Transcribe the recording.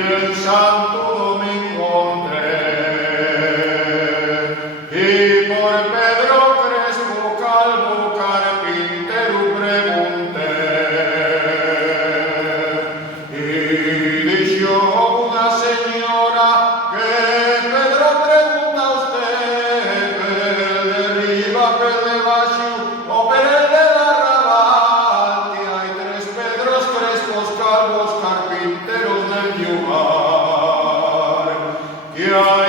el Santo Domingo y por Pedro Crespo Calvo carpintero pregunté, y dijo una señora que Pedro pregunta a usted, pel de arriba, pel de baixo o pel de l'arrabal, que hay tres Pedros Crespos Calvos carpinteros del lugar, que hay